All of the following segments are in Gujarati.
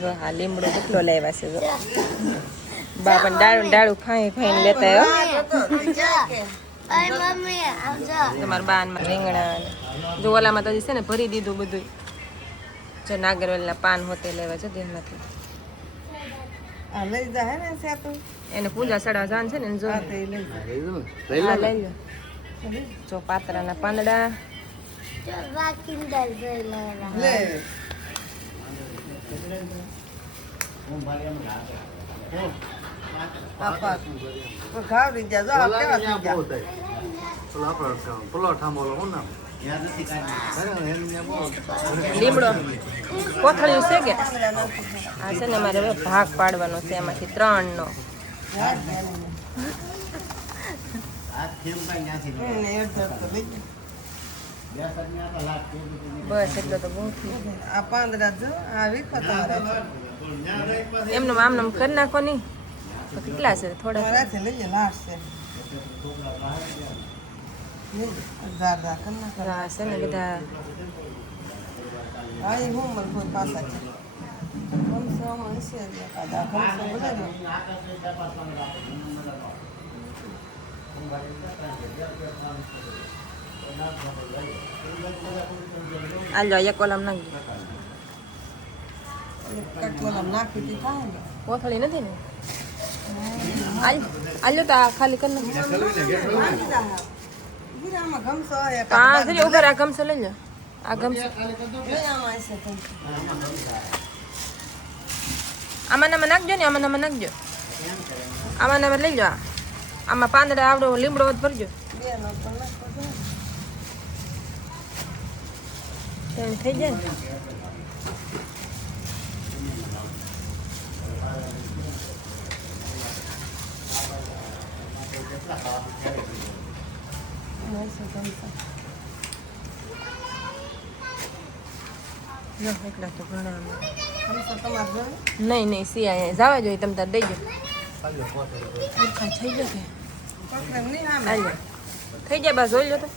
જો આ લીમડો કેટલો લાવ્યા છે જો બા પણ ડાળું ખાઈને લેતા તમારા બાન રીંગણા જો ઓલામાં તો છે ને ભરી દીધું બધું જો નાગરવેલના પાન હોતે લેવા છે તેમાંથી એને પૂજા ચડાવવા જાન છે ને જો લઈ લો જો પાતરાના પાંદડા લીમડો કોથળિયું છે કે આ છે ને મારે હવે ભાગ પાડવાનો છે એમાંથી 3 નો બસ એટલો તો બહુ આ પાંદડા જો આ વીખો એમનું આમનું કરી નાખો નહીં તો કેટલા છે થોડા લઈ લાસ્ટ છે ને બધા આલો એક કોલમ નાખી કોથળી નથી ને આલો તો ખાલી કરી નાખ ઉભા આ ગમસો લઈ લો આ ગમસો આમાં નાખજો ને આમાં નાખજો આમાં લઈ લો આમાં પાંદડા આવડો લીમડો વધ ભરજો થઈ જાય ને નહીં સિયા જવા જોઈએ તમે તાર દઈ જાય થઈ જાય બસ જોઈ લો તો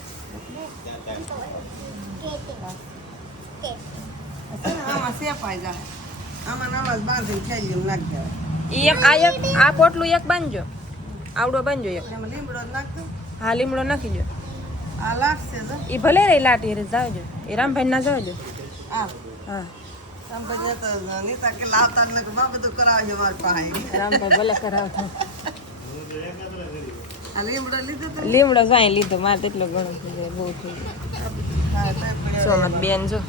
આ પોટલું એક બાંધજો આવડો બાંધજો એક હા લીમડો નાખી દો એ ભલે રે લાટી રે જાવજો એ રામભાઈ ના જાવજો હા રામભાઈ ભલે કરાવતા લીમડો જાય લીધો મારે તેટલો ઘણો થઈ જાય બહુ થઈ જાય સોમત બેન જો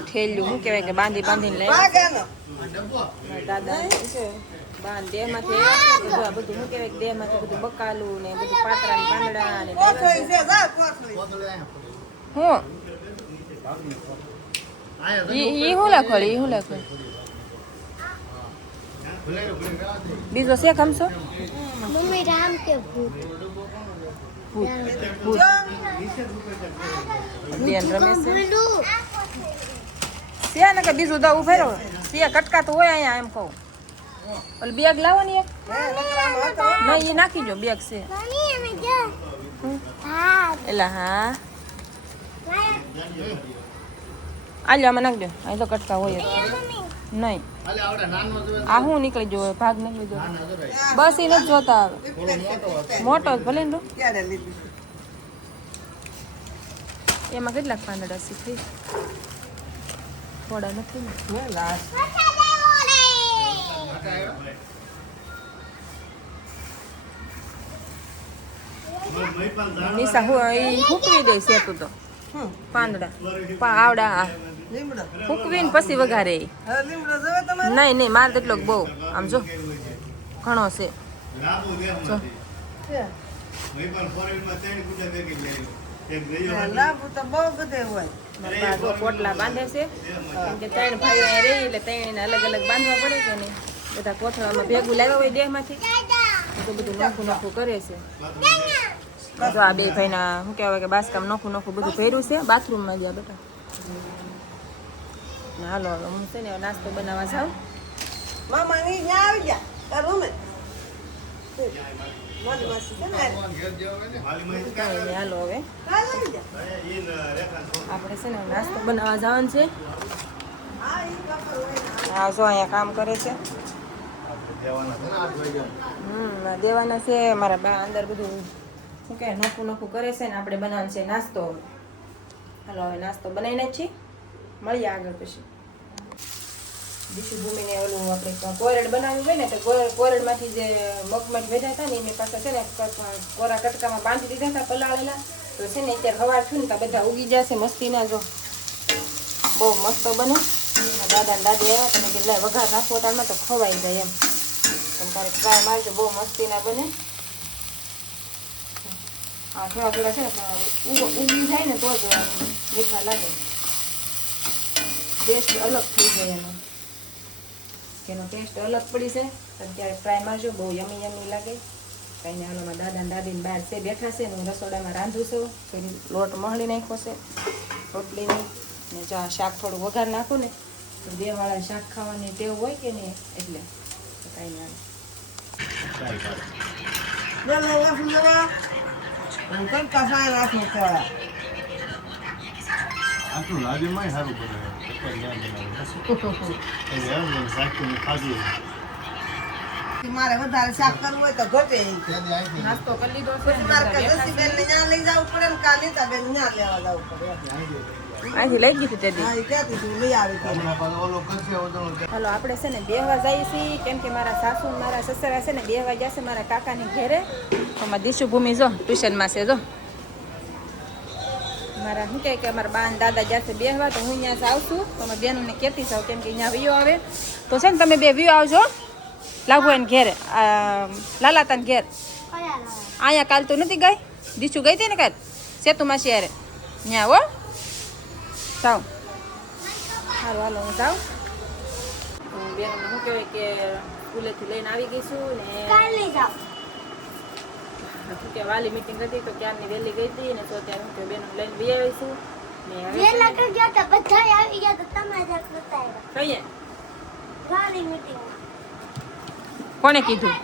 ઠેલ્યું શું કેવાય કે બાંધીને લઈ દાદા બાંધ દેહમાંથી બધું શું કેવાય દેહમાંથી બધું બકાલું ને બધું પાતરા ને પાંદડા ને હું લખો બીજો છે કમસો મમ્મી રામ કે ભૂત બેન રમે છે સિયા ને કે બીજું દઉં ફેરો સિયા કટકા તો હોય અહીંયા એમ કહું ઓલ બેગ લાવો ને એક નહીં એ નાખી જો બેગ છે એલા હા આલ્યો આમાં નાખજો અહીં તો કટકા હોય નહીં આ હું નીકળી જો ભાગ નીકળી જો બસ એ નથી જોતા આવે મોટો ભલે ને એમાં કેટલાક પાંદડા શીખી થોડા નથી ને નિશા હુકવી દે છે તું તો પાંદડા આવડા ફૂકવીને પછી વઘારે નહીં મારે તેટલો બહુ આમ જો ઘણો છે પોટલા બાંધે છે કેમ કે 3 ભાઈઓ રહી એટલે 3 અલગ અલગ બાંધવા પડે કે નહીં બધા કોથળામાં ભેગું લાવ્યા હોય દેહમાંથી તો બધું નોખું કરે છે જો આ 2 ભાઈના શું કહેવાય કે બાસકામ નોખું બધું ભર્યું છે બાથરૂમમાં ગયા બેટા હાલો હું છે ને નાસ્તો બનાવવા જાઉં કાંઈ નહીં, હાલો હવે આપણે છે ને નાસ્તો બનાવવા જવાનું છે. હા જો અહીંયા કામ કરે છે. દેવાના છે મારા બા અંદર બધું શું કે નોખું નોખું કરે છે ને આપણે બનાવવાનું છે નાસ્તો. હાલો હવે નાસ્તો બનાવીને જ છીએ, મળીએ આગળ પછી. દીશું ભૂમિને ઓલું આપણે કોરડ બનાવ્યું હોય ને તો કોરડમાંથી જે મગમઠ ભેજા હતા ને એની પાસે છે ને કોરા કટકામાં બાંધી દીધા હતા પલાળેલા. તો છે ને અત્યારે હવાર થયું ને તો બધા ઉગી જશે મસ્તીના. જો બહુ મસ્ત બને. દાદા ને દાદી આવ્યા તમે કે લાય વઘાર નાખો તારમાં તો ખવાઈ જાય એમ. તમે તારે ટ્રાય મારજો, બહુ મસ્તીના બને. હા થોડા થોડા છે ને ઉગી જાય ને તો જ મીઠા લાગે, ટેસ્ટ અલગ થઈ જાય એનો. એનો ટેસ્ટ અલગ પડી છે. અત્યારે ટ્રાય મારજો, બહુ યમી યમી લાગે. કંઈ નહીં, હાલોમાં દાદા ને દાદીને બહાર છે બેઠા છે ને હું રસોડામાં રાંધું છું. થોડી લોટ મહળી નાખ્યો છે રોટલીની ને જો શાક થોડું વઘાર નાખું ને તો દેવાળા શાક ખાવાની ટેવ હોય કે નહીં એટલે કાંઈ નહીં. મારે વધારે શાક કરવું હોય તો ઘટે. નાસ્તો કરી લીધો છે. મારે જસીબેન ને ત્યાં લઈ જવું પડે ને કા નીતાબેન ત્યાં લેવા જવું પડે. અહીંથી લઈ ગયું તે દી. હા, એ કહેતી હતી લઈ આવી હતી. હાલો આપણે છે ને બેહવા જઈએ છીએ કેમ કે મારા સાસુ ને મારા સસરા છે ને બેહવા જશે મારા કાકાની ઘેરે. અમારા દીશુ ભૂમિ જો ટ્યુશનમાં છે. જો મારા શું કહે કે અમારા બા ને દાદા જશે બેહવા તો હું ત્યાં આવશું. તો અમારા બેનને કહેતી જાઉં કેમ કે અહીંયા વિયો આવે તો છે ને તમે બે વિયો આવજો લાગુ એને ઘેરે લાલાતાને ઘેર. અહીંયા કાલ તો નથી ગઈ, દીશુ ગઈ હતી ને કાલ સેતુ માસી યારે ત્યાં હો. જાઉં સારું હાલો હું જાઉં. બેન શું કહેવાય કે સ્કૂલેથી લઈને આવી ગઈ છું ને શું કે વાલી મીટિંગ હતી તો ક્યારની વહેલી ગઈ હતી ને તો ત્યાં શું કે બેન લઈને વી આવીશું ને કહીએ કોને કીધું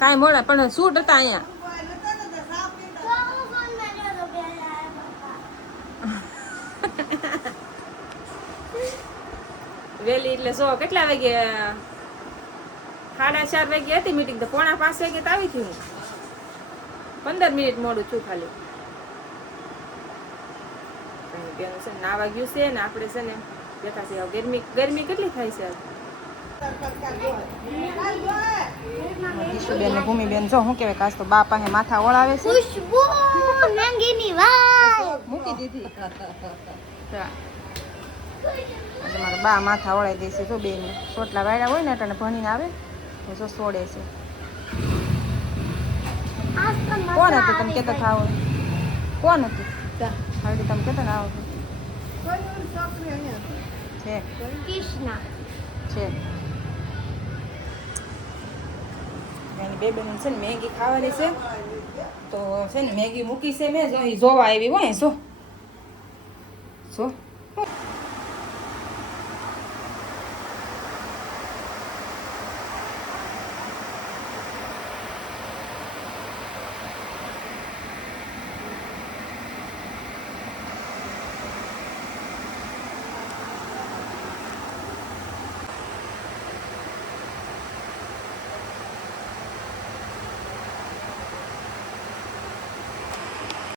કાંઈ મોડા પણ શૂટ હતા અહીંયા. વેલી એટલે જો કેટલા વાગે 4:30 વાગે હતી મીટિંગ તો 4:45 વાગે તો આવી હતી હું. 15 મિનિટ મોડું છું ખાલી. બેન છે નાવા ગયું છે ને આપણે છે ને બેઠા છે. ગરમી કેટલી થાય છે. દીશુબેન ને ભૂમિબેન જો શું કહેવાય કાચ તો બા પાસે માથા ઓળાવે છે. મૂકી દીધી. મારા બા માથા ઓળાઈ દે છે. જો બેન સોટલા વાળ્યા હોય ને એટલે ભણીને આવે તો જો સોડે છે. કોણ હતું તમે કહેતા થાવ? કોણ હતું હવે તમે કહેતા ને આવો છે છે એની બે બેન છે ને મેગી ખાવાની છે તો છે ને મેગી મૂકી છે મેં જો જોવા આવી હોય શું